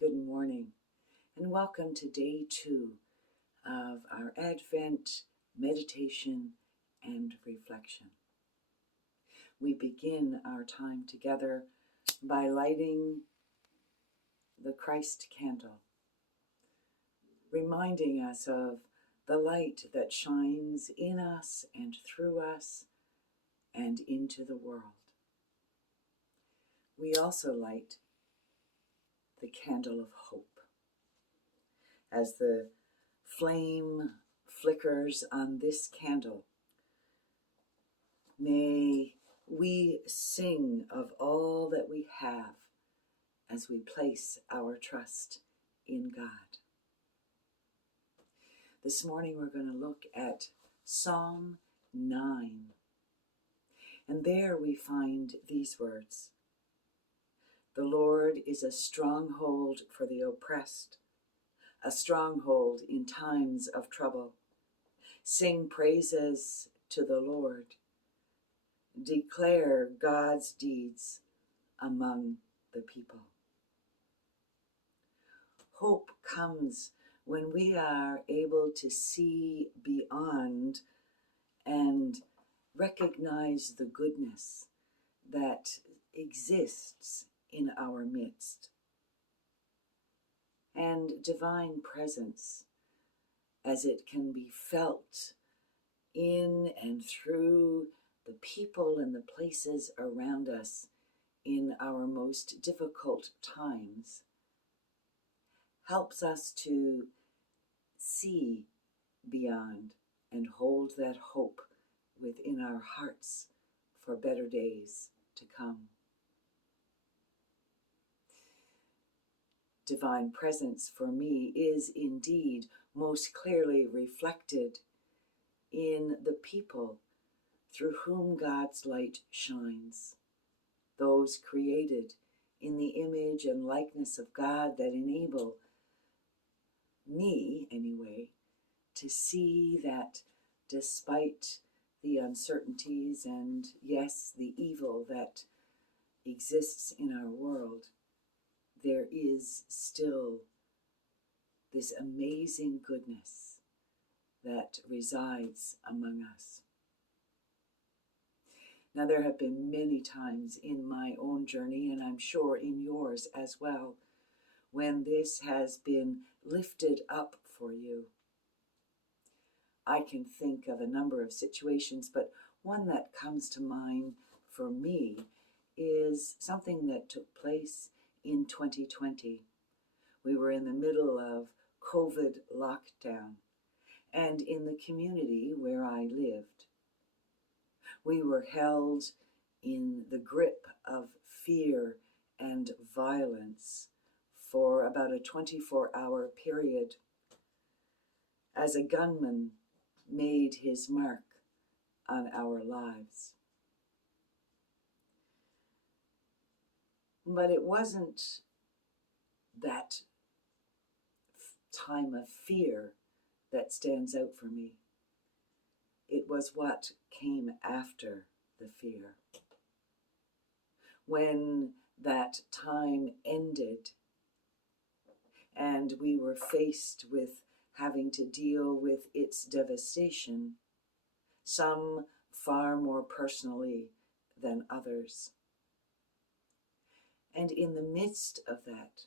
Good morning, and welcome to day 2 of our Advent meditation and reflection. We begin our time together by lighting the Christ candle, reminding us of the light that shines in us and through us and into the world. We also light the candle of hope. As the flame flickers on this candle, may we sing of all that we have as we place our trust in God. This morning we're going to look at Psalm 9, and there we find these words: "The Lord is a stronghold for the oppressed, a stronghold in times of trouble. Sing praises to the Lord. Declare God's deeds among the people." Hope comes when we are able to see beyond and recognize the goodness that exists in our midst. And divine presence, as it can be felt in and through the people and the places around us in our most difficult times, helps us to see beyond and hold that hope within our hearts for better days to come. Divine presence for me is indeed most clearly reflected in the people through whom God's light shines, those created in the image and likeness of God that enable me, anyway, to see that despite the uncertainties and, yes, the evil that exists in our world, there is still this amazing goodness that resides among us. Now, there have been many times in my own journey, and I'm sure in yours as well, when this has been lifted up for you. I can think of a number of situations, but one that comes to mind for me is something that took place in 2020. We were in the middle of COVID lockdown, and in the community where I lived, we were held in the grip of fear and violence for about a 24-hour period as a gunman made his mark on our lives. But it wasn't that time of fear that stands out for me. It was what came after the fear. When that time ended and we were faced with having to deal with its devastation, some far more personally than others. And in the midst of that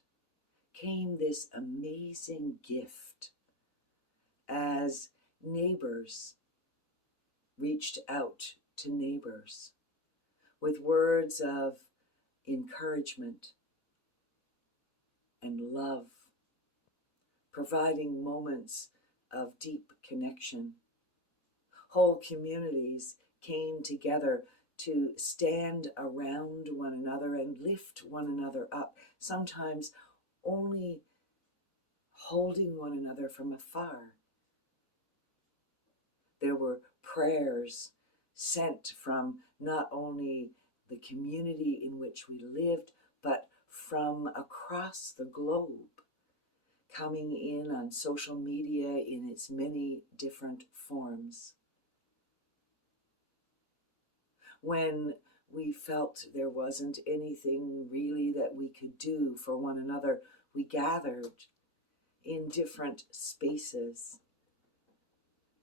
came this amazing gift as neighbors reached out to neighbors with words of encouragement and love, providing moments of deep connection. Whole communities came together to stand around one another and lift one another up, sometimes only holding one another from afar. There were prayers sent from not only the community in which we lived, but from across the globe, coming in on social media in its many different forms. When we felt there wasn't anything really that we could do for one another, we gathered in different spaces,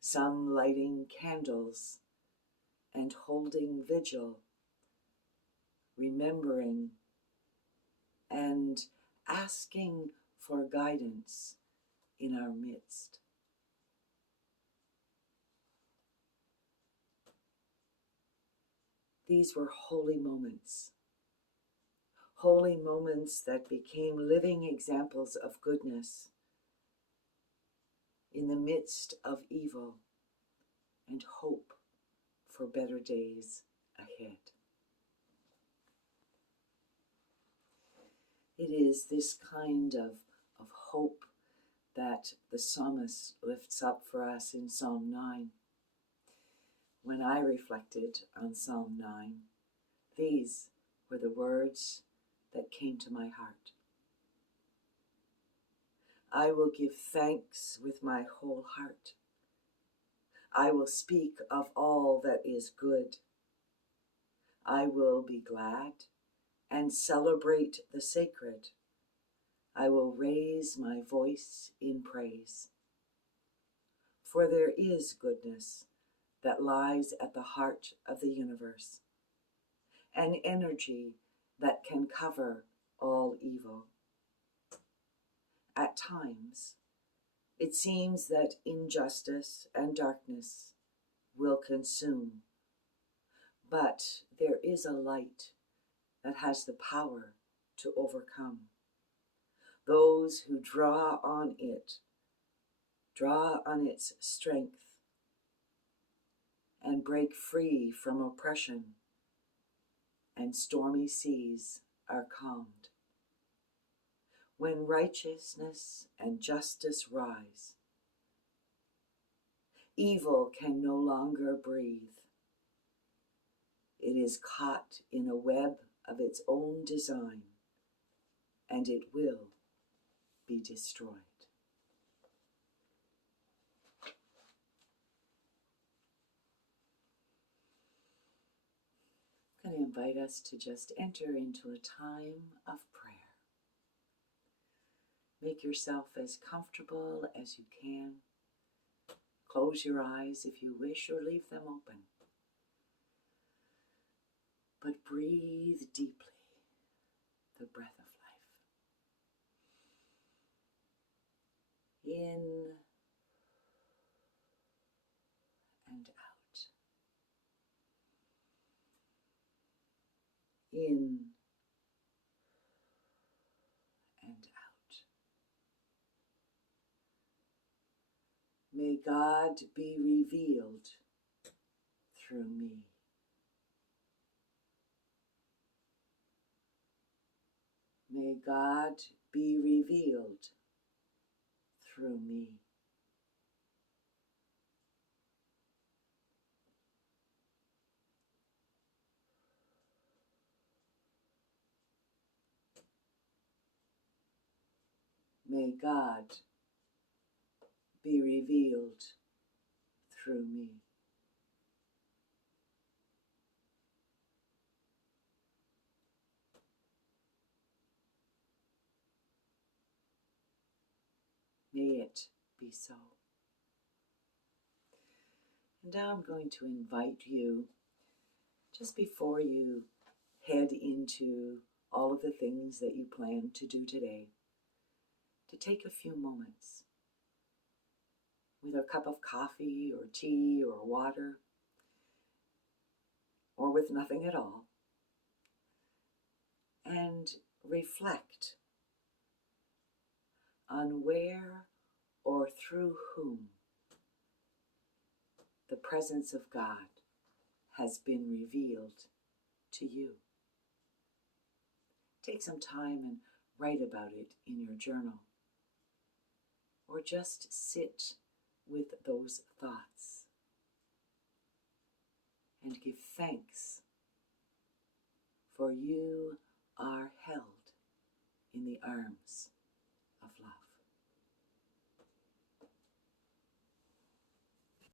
some lighting candles and holding vigil, remembering and asking for guidance in our midst. These were holy moments that became living examples of goodness in the midst of evil and hope for better days ahead. It is this kind of hope that the psalmist lifts up for us in Psalm 9. When I reflected on Psalm 9, these were the words that came to my heart. I will give thanks with my whole heart. I will speak of all that is good. I will be glad and celebrate the sacred. I will raise my voice in praise. For there is goodness that lies at the heart of the universe, an energy that can cover all evil. At times, it seems that injustice and darkness will consume, but there is a light that has the power to overcome. Those who draw on its strength, and break free from oppression, and stormy seas are calmed. When righteousness and justice rise, evil can no longer breathe. It is caught in a web of its own design, and it will be destroyed. I'm going to invite us to just enter into a time of prayer. Make yourself as comfortable as you can. Close your eyes if you wish, or leave them open. But breathe deeply the breath of life. In and out. In and out. May God be revealed through me. May God be revealed through me. May God be revealed through me. May it be so. And now I'm going to invite you, just before you head into all of the things that you plan to do today, to take a few moments with a cup of coffee or tea or water, or with nothing at all, and reflect on where or through whom the presence of God has been revealed to you. Take some time and write about it in your journal, or just sit with those thoughts and give thanks, for you are held in the arms